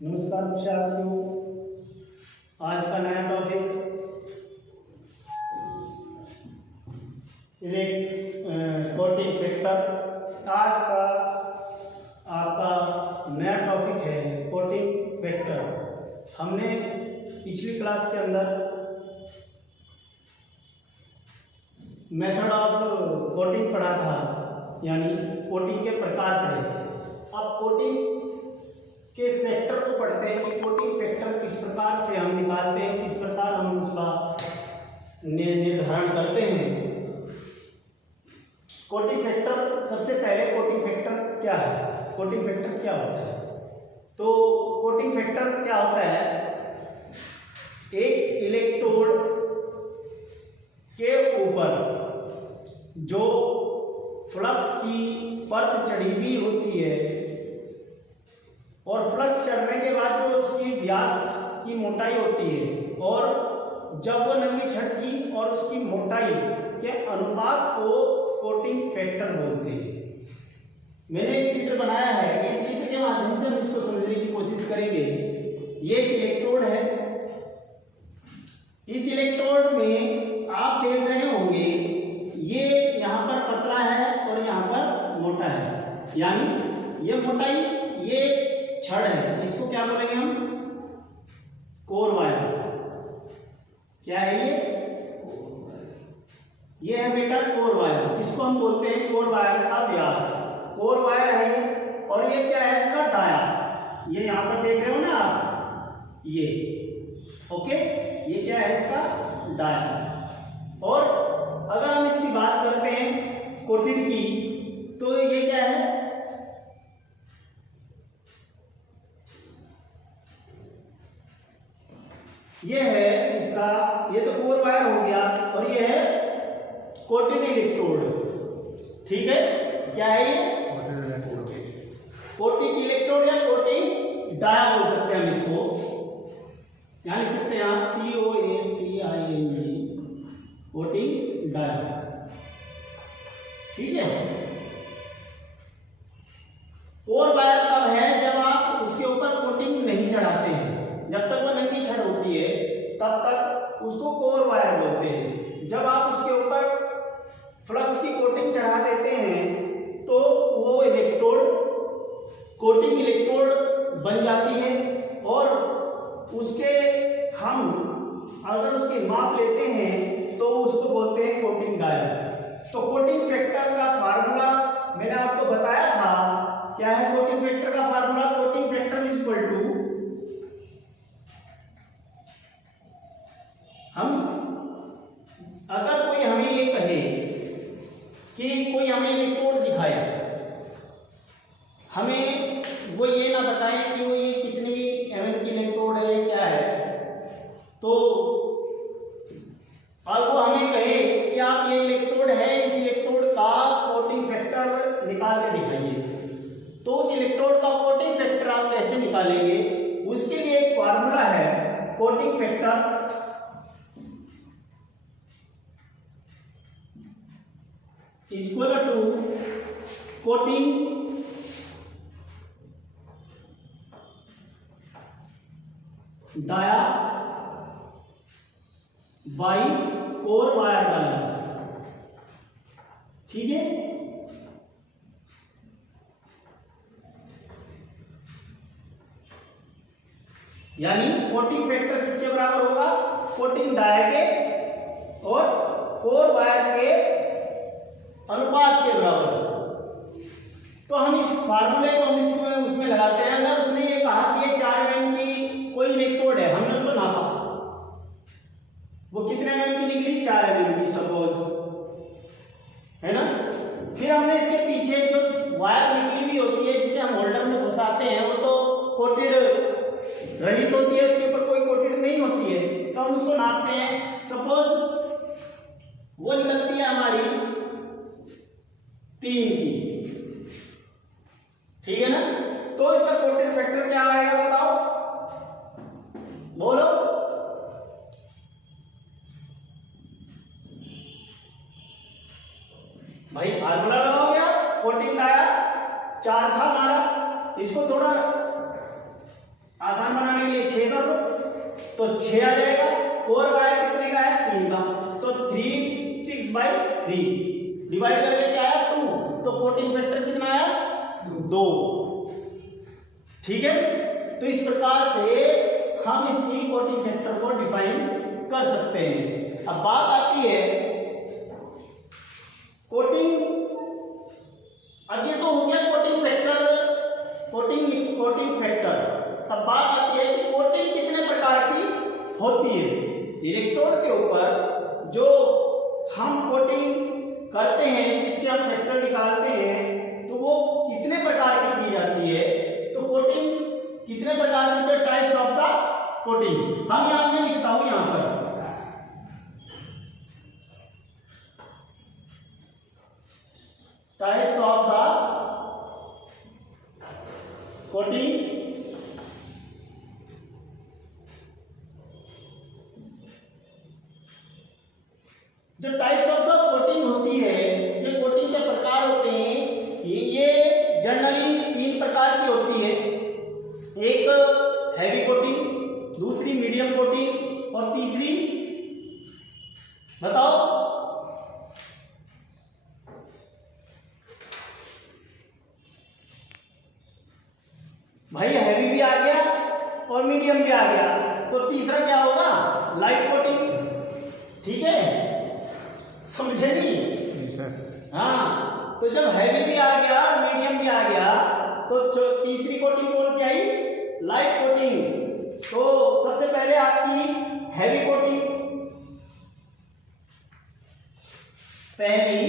नमस्कार विद्यार्थियों, आज का नया टॉपिक कोटिंग वेक्टर। आज का आपका नया टॉपिक है कोटिंग वेक्टर। हमने पिछली क्लास के अंदर मेथड ऑफ कोटिंग पढ़ा था, यानी कोटिंग के प्रकार पढ़े थे। अब कोटिंग के फैक्टर को पढ़ते हैं कि कोटिंग फैक्टर किस प्रकार से हम निकालते हैं, किस प्रकार हम उसका निर्धारण करते हैं। कोटिंग फैक्टर, सबसे पहले कोटिंग फैक्टर क्या है, कोटिंग फैक्टर क्या होता है। तो कोटिंग फैक्टर क्या होता है, एक इलेक्ट्रोड के ऊपर जो फ्लक्स की परत चढ़ी हुई होती है और फ्लक्स चढ़ने के बाद जो उसकी व्यास की मोटाई होती है, और जब वो नमी छटती और उसकी मोटाई के अनुपात को कोटिंग फैक्टर बोलते हैं। मैंने एक चित्र बनाया है, इस चित्र के माध्यम से हम इसको समझने की कोशिश करेंगे। ये एक इलेक्ट्रोड है। इस इलेक्ट्रोड में आप देख रहे होंगे ये यहाँ पर पतला है और यहाँ पर मोटा है, यानी ये मोटाई, ये छड़ है, इसको क्या बोलेंगे हम, कोर वायर। क्या है ये है बेटा कोर वायर, जिसको हम बोलते हैं कोर वायर का व्यास। कोर वायर है और ये क्या है, इसका डाया। ये यहां पर देख रहे हो ना आप, ये ओके, ये क्या है, इसका डाया। और अगर हम इसकी बात करते हैं कोटिंग की, तो ये क्या है, ये है इसका, ये तो कोर वायर हो गया, और ये है कोटेड इलेक्ट्रोड। ठीक है, क्या है ये, कोटिंग इलेक्ट्रोड या कोटिंग डाया बोल सकते हैं हम इसको। यहां लिख सकते हैं आप COATING, कोटिंग डाया। ठीक है, कोर वायर तब है जब आप उसके ऊपर कोटिंग नहीं चढ़ाते हैं। जब तक वो नमी छड़ होती है तब तक उसको कोर वायर बोलते हैं। जब आप उसके ऊपर फ्लक्स की कोटिंग चढ़ा देते हैं तो वो इलेक्ट्रोड कोटिंग इलेक्ट्रोड बन जाती है, और उसके हम अगर उसकी माप लेते हैं तो उसको बोलते हैं कोटिंग डाया। तो कोटिंग फैक्टर का फार्मूला मैंने आपको बताया था। क्या है कोटिंग फैक्टर का formula, coating factor is equal to, हम अगर कोई हमें ये कहे कि कोई हमें इलेक्ट्रोड दिखाए, हमें वो ये ना बताए कि वो ये कितनी mm की इलेक्ट्रोड है, क्या है, तो और वो हमें कहे कि आप ये इलेक्ट्रोड है, इस इलेक्ट्रोड का कोटिंग फैक्टर निकाल के दिखाइए, तो उस इलेक्ट्रोड का कोटिंग फैक्टर आप कैसे निकालेंगे, उसके लिए एक फार्मूला है। Coating factor equal to coating dia by core wire dia. ठीक है, यानी कोटिंग फैक्टर किसके बराबर होगा, कोटिंग डाया के और कोर वायर के अनुपात के बराबर। तो हम इस फार्मूले को हम इसमें उसमें लगाते हैं। अगर उसने ये कहा कि ये 4 mm की कोई इलेक्ट्रोड है, हमने उसको नापा, वो कितने mm की निकली, 4 mm की सपोज, है ना। फिर हमने इसके पीछे जो वायर निकली हुई होती है जिसे हम होल्डर में फंसाते हैं, वो तो कोटेड रहित होती है, उसके ऊपर कोई कोटेड नहीं होती है, तो हम उसको नापते हैं। सपोज वो निकलती है हमारी 3 की, ठीक है ना। तो इसका कोटिंग फैक्टर क्या आएगा बताओ, बोलो। भाई फार्मूला लगाओगे आप, कोटिंग डाया 4 था हमारा, इसको थोड़ा आसान 6 आ जाएगा। कोर वायर कितने का है? 3 का। तो 3 6/3 डिवाइड करके क्या आया? 2। तो कोटिंग फैक्टर कितना आया? 2। ठीक है, तो इस प्रकार से हम इसकी कोटिंग फैक्टर को डिफाइन कर सकते हैं। अब बात आती है कोटिंग, अब ये तो हो गया कोटिंग फैक्टर, कोटिंग फैक्टर। अब बात आती है कि कोटिंग कितने प्रकार की होती है। इलेक्ट्रोड के ऊपर जो हम कोटिंग करते हैं, जिसके हम फैक्टर निकालते हैं, तो वो कितने प्रकार की की जाती है। तो कोटिंग कितने प्रकार की, तो टाइप्स ऑफ द कोटिंग हम यहां में लिखता हूं यहां पर। टाइप्स ऑफ द कोटिंग, जो टाइप्स ऑफ द कोटिंग होती है, जो कोटिंग के प्रकार होते हैं, ये जनरली 3 प्रकार की होती है। एक हैवी कोटिंग, दूसरी मीडियम कोटिंग और तीसरी बताओ भाई। हैवी भी आ गया और मीडियम भी आ गया, तो तीसरा क्या होगा? Light coating. ठीक है, समझे नहीं सर? हाँ, तो जब हैवी भी आ गया, मीडियम भी आ गया, तो तीसरी कोटिंग कौन सी आई? Light coating. तो सबसे पहले आपकी हैवी कोटिंग, पहली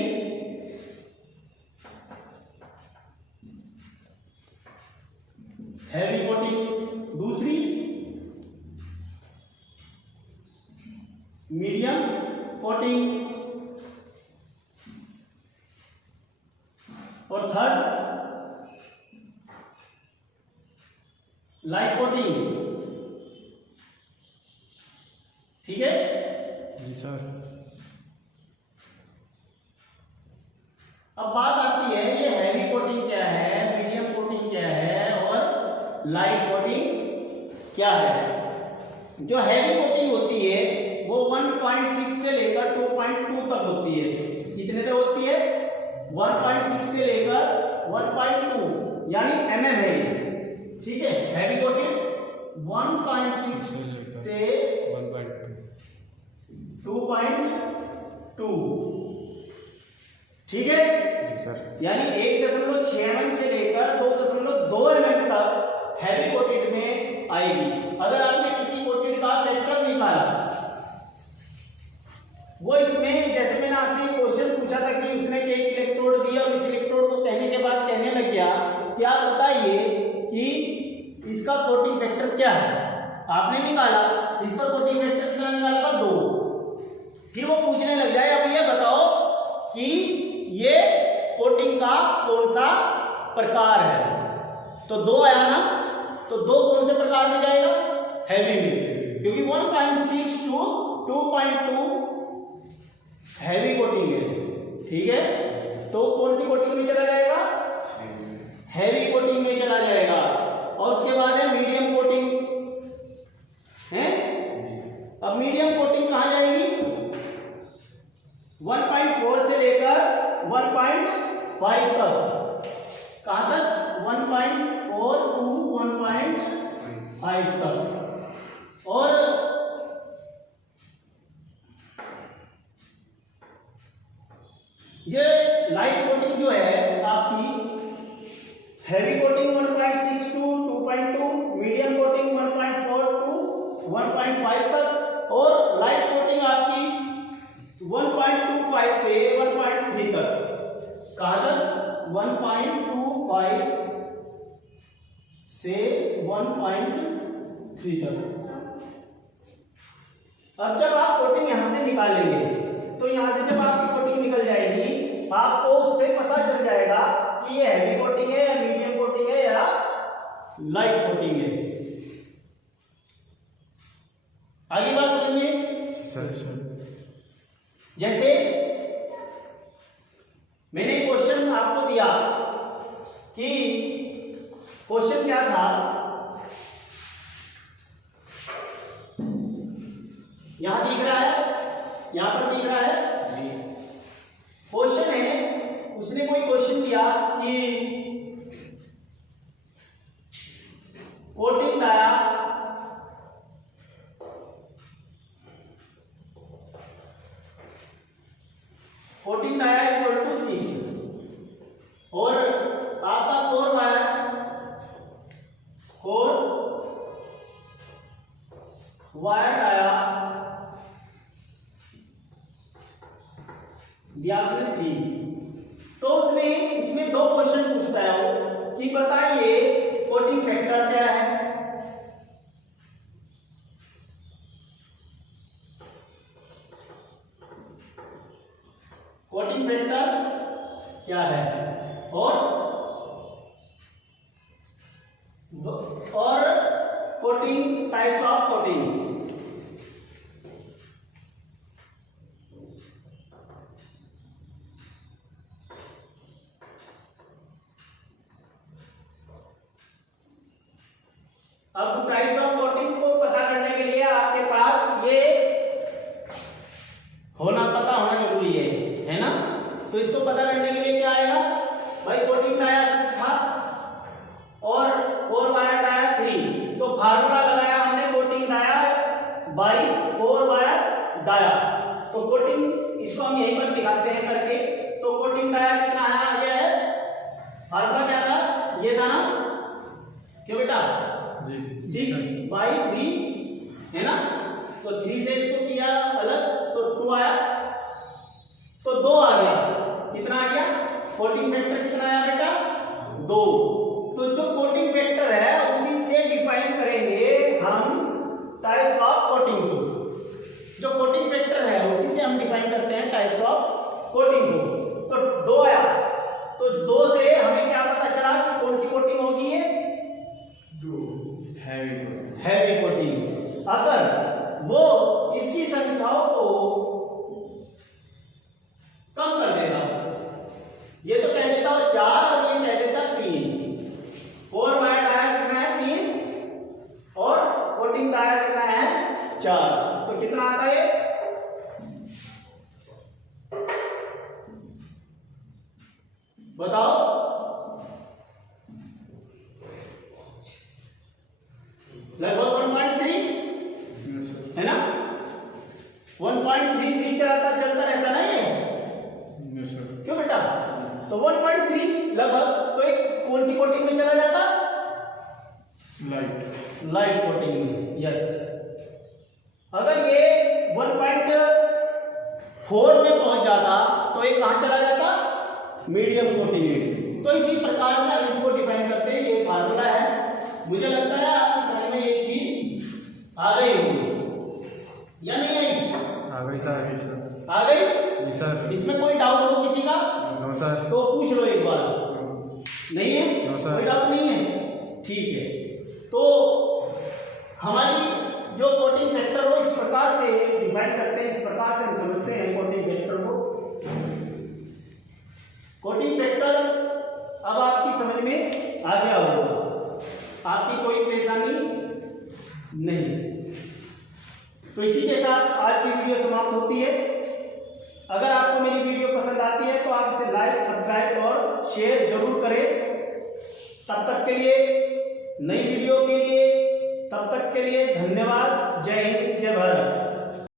हैवी कोटिंग, दूसरी मीडियम कोटिंग और थर्ड लाइट कोटिंग। ठीक है जी सर। अब बात आती है ये हैवी कोटिंग क्या है, मीडियम कोटिंग क्या है और लाइट कोटिंग क्या है। जो हैवी कोटिंग होती है वो 1.6 से लेकर 2.2 तक होती है। कितने तक होती है? 1.6 से लेकर 1.2 यानी mm है ये। ठीक है, हैवी कोटिंग 1.6 से 2.2। ठीक है सर, यानी 1.6 mm से लेकर 2.2 mm तक हैवी कोटेड में आएगी। अगर आपने किसी कोटेड का फैक्टर निकाला, वो इसमें जैसे मैंने आपसे क्वेश्चन पूछा था कि उसने एक इलेक्ट्रोड दिया और इस इलेक्ट्रोड को कहने के बाद कहने लग गया कि आप बताइए कि इसका कोटिंग फैक्टर क्या है। आपने निकाला, इसका कोटिंग फैक्टर कितना निकाला था? 2। फिर वो पूछने लग जाए अब ये बताओ कि ये कोटिंग का कौन सा प्रकार है। तो 2 आया ना, तो 2 कौन से प्रकार में जाएगा? हैवी में, क्योंकि 1.6 to 2.2 हैवी कोटिंग है। ठीक है, तो कौन सी कोटिंग में चला जाएगा? हैवी कोटिंग में चला जाएगा। और उसके बाद है मीडियम कोटिंग है। अब मीडियम कोटिंग कहां जाएगी? 1.4 से लेकर 1.5 तक। कहां तक? 1.4 to 1.5 तक। और ये लाइट कोटिंग जो है आपकी, heavy coating 1.6 to 2.2, medium coating 1.4 to 1.5 तक और लाइट कोटिंग आपकी 1.25 से 1.3 तक। कहां तक? 1.25 से 1.3 तक। अब जब आप कोटिंग यहां से निकालेंगे, तो यहां से जब आपकी कोटिंग निकल जाएगी, आपको उससे पता चल जाएगा कि ये हैवी कोटिंग है या मीडियम कोटिंग है या लाइट कोटिंग है। आगे बात समझिए सर। जैसे मैंने क्वेश्चन आपको दिया कि क्वेश्चन क्या था यहां दिख रहा है, यहां पर दिख रहा है। क्वेश्चन है, उसने कोई क्वेश्चन दिया कि कोटिंग डाया इक्वल टू 6 और आपका कोर वायर डाया दिया उसने 3। तो उसने इसमें 2 क्वेश्चन पूछता है वो कि बताइए कोटिंग फैक्टर क्या है। कोटिंग फैक्टर क्या है और कोटिंग टाइप्स ऑफ कोटिंग। अब टाइप्स ऑफ कोटिंग को पता करने के लिए आपके पास ये पता होना जरूरी है ना। तो इसको पता करने के लिए क्या आएगा भाई, कोटिंग डाया 6 था और कोर वायर डाया 3। तो फार्मूला लगाया हमने coating dia by core wire dia. तो कोटिंग इसको हम यहीं पर दिखाते हैं करके। तो कोटिंग डाया कितना है आ गया है, फार्मूला क्या था, ये था ना, क्यों बेटा 6/3 है ना। तो 3 से इसको किया अलग तो 2 आया, तो 2 आ गया। कितना आ गया, कोटिंग फैक्टर कितना आया बेटा 2। तो जो कोटिंग फैक्टर है उसी से डिफाइन करेंगे हम टाइप्स ऑफ कोटिंग को। जो कोटिंग फैक्टर है उसी से हम डिफाइन करते हैं टाइप्स ऑफ कोटिंग को। तो 2 आया, तो 2 से हमें क्या पता चला कि कौन सी कोटिंग होगी, ये हैवी कोटिंग। अगर वो इसकी संख्याओं को कम कर देता, ये तो कह देता 4 और ये कह देता 3। कोर वायर डाया कितना है 3 और कोटिंग डाया कितना है 4। तो कितना आता है, बताओ लगभग 1.3 है ना। 1.33 चलता रहता ना ये, क्यों बेटा। तो 1.3 लगभग, तो एक कौन सी कोटिंग में चला जाता, लाइट कोटिंग में। यस, अगर ये 1.4 में पहुंच जाता तो ये कहां चला जाता, मीडियम कोटिंग में। तो इसी प्रकार से हम इसको डिफाइन करते हैं, ये फार्मूला है। मुझे लगता है आपकी समझ में ये चीज आ गई होगी या नहीं आई, आ गई सर। आ गई सर। इसमें कोई डाउट हो किसी का, नो सर। तो पूछ लो एक बार। नहीं है, नो सर। कोई डाउट नहीं है, ठीक है। तो हमारी जो कोटिंग फैक्टर हो इस प्रकार से डिफाइन करते हैं, इस प्रकार से हम समझते हैं कोटिंग फैक्टर को। कोटिंग फैक्टर अब आपकी समझ में आ गया होगा, आपकी कोई परेशानी नहीं। तो इसी के साथ आज की वीडियो समाप्त होती है। अगर आपको मेरी वीडियो पसंद आती है तो आप इसे लाइक, सब्सक्राइब और शेयर जरूर करें। तब तक के लिए, नई वीडियो के लिए, तब तक के लिए धन्यवाद। जय हिंद, जय भारत।